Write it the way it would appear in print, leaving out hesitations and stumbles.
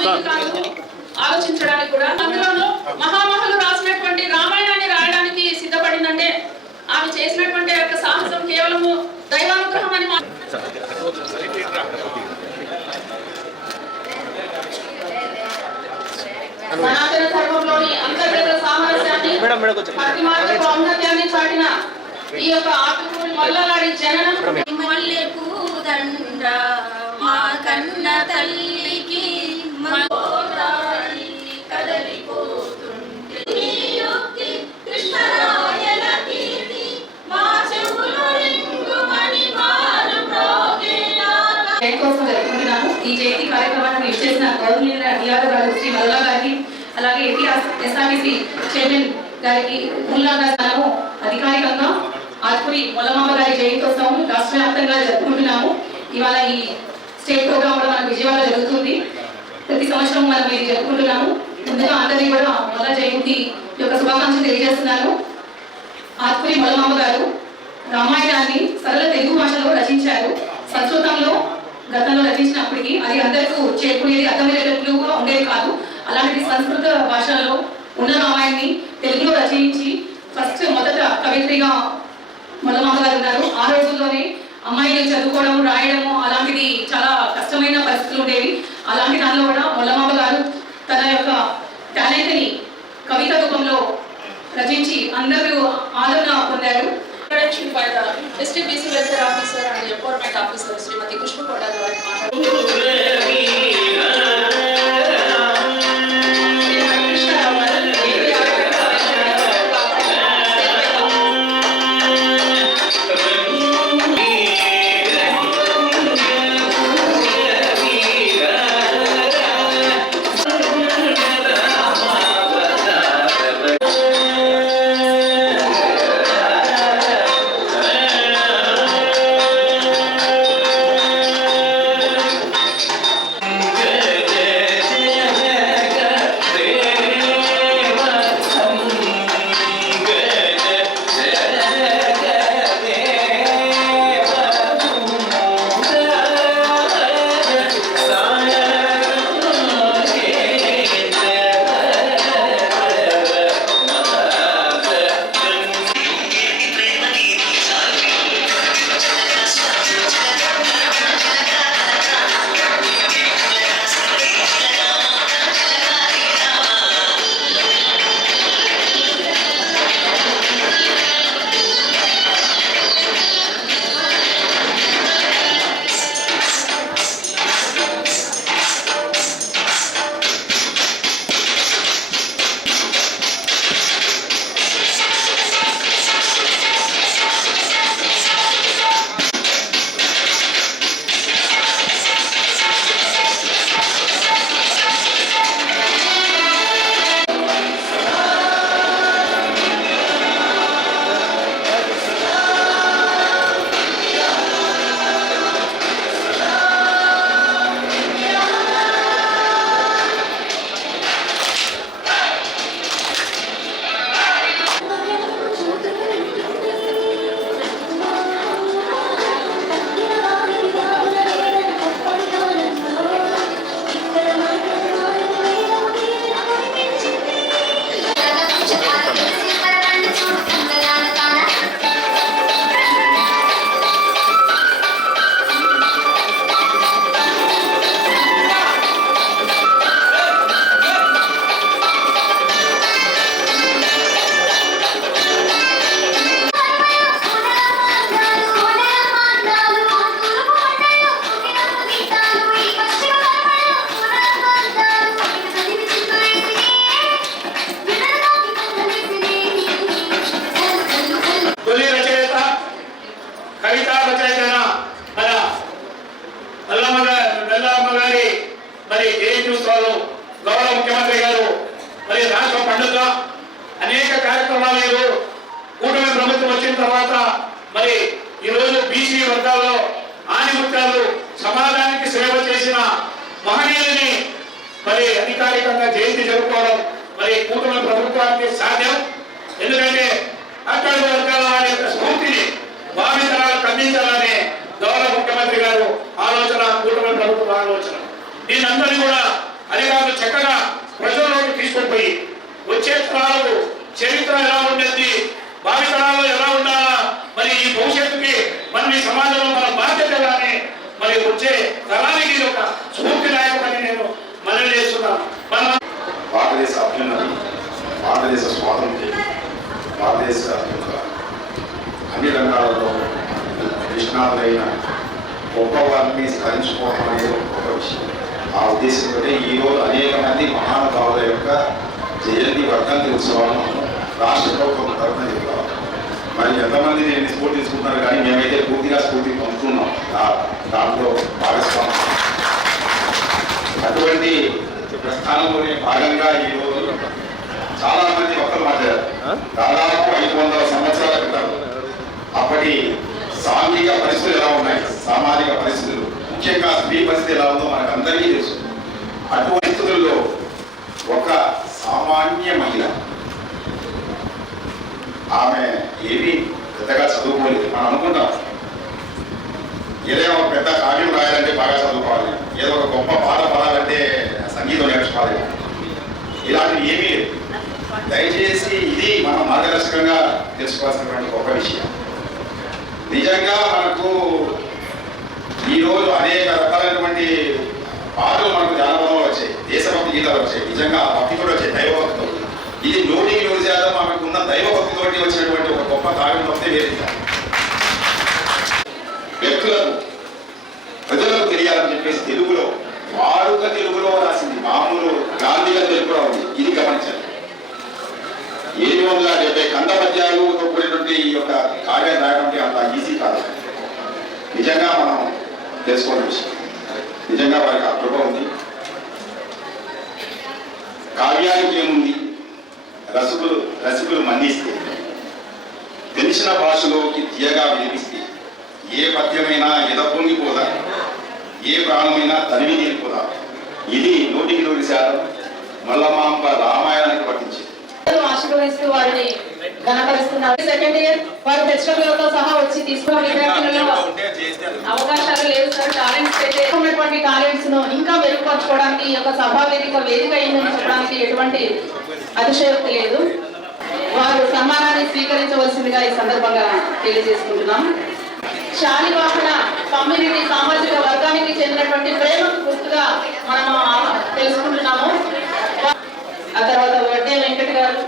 వీలు కాదు ఆలోచించడానికి కూడా. అందులోనూ మహామహులు రాసినటువంటి రామాయణాన్ని రాయడానికి సిద్ధపడిందంటే ఆమె చేసినటువంటి యొక్క సాహసం కేవలము దైవానుగ్రహం అని. సనాతన ధర్మంలోని అంతర్గత సామరస్యాన్ని ఔన్నత్యాన్ని చాటిన ఈ యొక్క ఆటుకూరి మల్లలాడి జననం మల్లె పూదండ మా కన్న తల్లికి కదలిపోతుంటే కృష్ణరాయల కీర్తి మా చెవులు రింగుమని మారు ప్రోగేలా. ఈ జయంతి కార్యక్రమాన్ని ఇచ్చేసిన గౌరవనీయుల డిఆర్ గారు శ్రీ మల్లా గారికి, అలాగే ఎస్ఆర్టీసీ చైర్మన్ గారికి ముల్లా గారు అధికారికంగా ఆత్మూరి మొల్లమాంబ గారి జయంతోత్సవం రాష్ట్ర వ్యాప్తంగా జరుపుకుంటున్నాము. ఇవాళ ఈ స్టేట్ ప్రోగ్రామ్ కూడా మనకు విజయవాడ జరుగుతుంది. ప్రతి సంవత్సరం మనం ఇది జరుపుకుంటున్నాము. ముందుగా అందరినీ కూడా మొల్ల జయంతి యొక్క శుభాకాంక్షలు తెలియజేస్తున్నాను. ఆత్మూరి మొల్లమాంబ గారు రామాయణాన్ని సరళ తెలుగు భాషలో రచించారు. సంస్కృతంలో గతంలో రచించినప్పటికీ అది అందరికీ చేరుకునేది, అర్థమయ్యేటట్లుగా ఉండేది కాదు. అలాంటి సంస్కృత భాషలో ఉన్న రామాయణాన్ని తెలుగులో రచించి మొదట కవిత్రిగా మొల్లమాంబ గారు ఉన్నారు. ఆ రోజుల్లోనే అమ్మాయిలు చదువుకోవడం, రాయడము అలాంటిది చాలా కష్టమైన పరిస్థితులు ఉండేవి. అలాంటి దానిలో కూడా మొల్లమాంబ గారు తన యొక్క టాలెంట్ని కవిత రూపంలో రచించి అందరూ ఆదరణ పొందారు. by the District BC Welfare Officer and the Empowerment Officer, Srimati Kushbu Koda garu గౌరవ ముఖ్యమంత్రి గారు మరి రాష్ట్ర పండుగ అనేక కార్యక్రమాలు కూటమి ప్రభుత్వం వచ్చిన తర్వాత మరి ఈ రోజు బీసీ వర్గాల్లో ఆనిముత్యాలు సమాజానికి సేవ చేసిన మహనీయులని మరి అధికారికంగా జయంతి జరుపుకోవడం మరి కూటమి ప్రభుత్వానికి సాధ్యం. ఎందుకంటే అక్కడ వర్గాల వారి యొక్క స్ఫూర్తిని భావితరాలకు అందించాలనే గౌరవ ముఖ్యమంత్రి గారు ఆలోచన, కూటమి ప్రభుత్వ ఆలోచన. దీనందరినీ కూడా అధికార చక్కగా ప్రజల్లోకి తీసుకుపోయి వచ్చే తరాలకు చరిత్ర ఎలా ఉండేది, భావితరాల్లో ఎలా ఉండాలా, మరి ఈ భవిష్యత్తుకి మనం ఈ సమాజంలో మన బాధ్యత కానీ మరి వచ్చే తరానికి ఒక స్ఫూర్తిదాయకమని నేను మనవి చేస్తున్నాను. భారతదేశ అభ్యున్నతి, భారతదేశ స్వాతంత్ర్యం, భారతదేశ అన్ని రంగాలలో నిష్ణాతులైన గొప్ప వారిని స్మరించుకోవడం అనేది ఒక విషయం. ఆ ఉద్దేశంతో ఈరోజు అనేక మంది మహానుభావుల యొక్క జయంతి వర్ధంతి ఉత్సవాలను రాష్ట్ర ప్రభుత్వం తరఫున చెప్తాం. మరి ఎంతమంది నేను స్ఫూర్తి తీసుకుంటున్నారు, కానీ మేమైతే పూర్తిగా స్ఫూర్తి పొందుతున్నాం దాంట్లో భాగస్వామ్యం. అటువంటి ప్రస్థానంలోనే భాగంగా ఈరోజు చాలా మంది వక్తలు మాట్లాడారు. దాదాపు 500 సంవత్సరాల క్రితం అప్పటి సాంఘిక పరిస్థితులు ఎలా ఉన్నాయి, సామాజిక పరిస్థితులు, ముఖ్యంగా స్త్రీ పరిస్థితి ఎలా ఉందో మనకు అందరికీ తెలుసు. అటువంటి పరిస్థితుల్లో ఒక సామాన్య మహిళ, ఆమె ఏమీ పెద్దగా చదువుకోలేదు. మనం అనుకుంటాం ఏదైనా ఒక పెద్ద కావ్యం రాయాలంటే బాగా చదువుకోవాలి, ఏదో ఒక గొప్ప పాట పాడాలంటే సంగీతం నేర్చుకోవాలి. ఇలాంటివి ఏమీ లేదు. దయచేసి ఇది మనం మార్గదర్శకంగా తెలుసుకోవాల్సినటువంటి గొప్ప విషయం. నిజంగా మనకు ఈరోజు అనేక రకాలైనటువంటి పాటలు మనకు జానపదంలో వచ్చాయి, దేశభక్తి గీతాలు వచ్చాయి, నిజంగా భక్తి కూడా వచ్చాయి, దైవభక్తితో. ఇది 100% మనకు ఉన్న దైవభక్తితో వచ్చినటువంటి ఒక గొప్ప కావ్యం తప్పితే వేరే వ్యక్తులకు ప్రజలకు తెలియాలని చెప్పేసి తెలుగులో వాడుక తెలుగులో రాసింది. మామూలు గాంధీగా తెలుగులో ఉంది. ఇది గమనించాలి. 770 కంద పద్యాలతో కూడినటువంటి ఈ యొక్క కావ్యం రాయడం అంత ఈజీ కాదు. నిజంగా మనం తెలుసుకోని విషయం. నిజంగా వారికి ఆ కృప ఉంది. కావ్యానికి ఏముంది, రసికులు మన్నిస్తే, తెలిసిన భాషలోకి తీయగా వినిపిస్తే, ఏ పద్యమైనా ఎదపొంగిపోదా, ఏ ప్రాణమైనా తనివి తీరిపోదా. ఇది 100% మల్లమాంబ రామాయణానికి పట్టించింది. ఆశీర్వదిస్తూ వారిని ఘనపరుస్తున్నారు. సెకండ్ ఇయర్ వారు హెచ్డబ్ల్యూతో సహా వచ్చి తీసుకున్న విద్యార్థులలో అవకాశాలు లేవు సార్. టాలెంట్స్ అయితే ఉన్నటువంటి టాలెంట్స్ ను ఇంకా మెరుగుపరచుకోవడానికి ఈ యొక్క సభా వేదిక అయిందని చెప్పడానికి ఎటువంటి అతిశయోక్తి లేదు. వారు సన్మానాన్ని స్వీకరించవలసిందిగా ఈ సందర్భంగా తెలియజేసుకుంటున్నాం. శాలివాహన కమ్యూనిటీ సామాజిక వర్గానికి చెందినటువంటి ప్రేమ గుర్తుగా మనం తెలుసుకుంటున్నాము. ఆ తర్వాత వడ్డే వెంకట గారు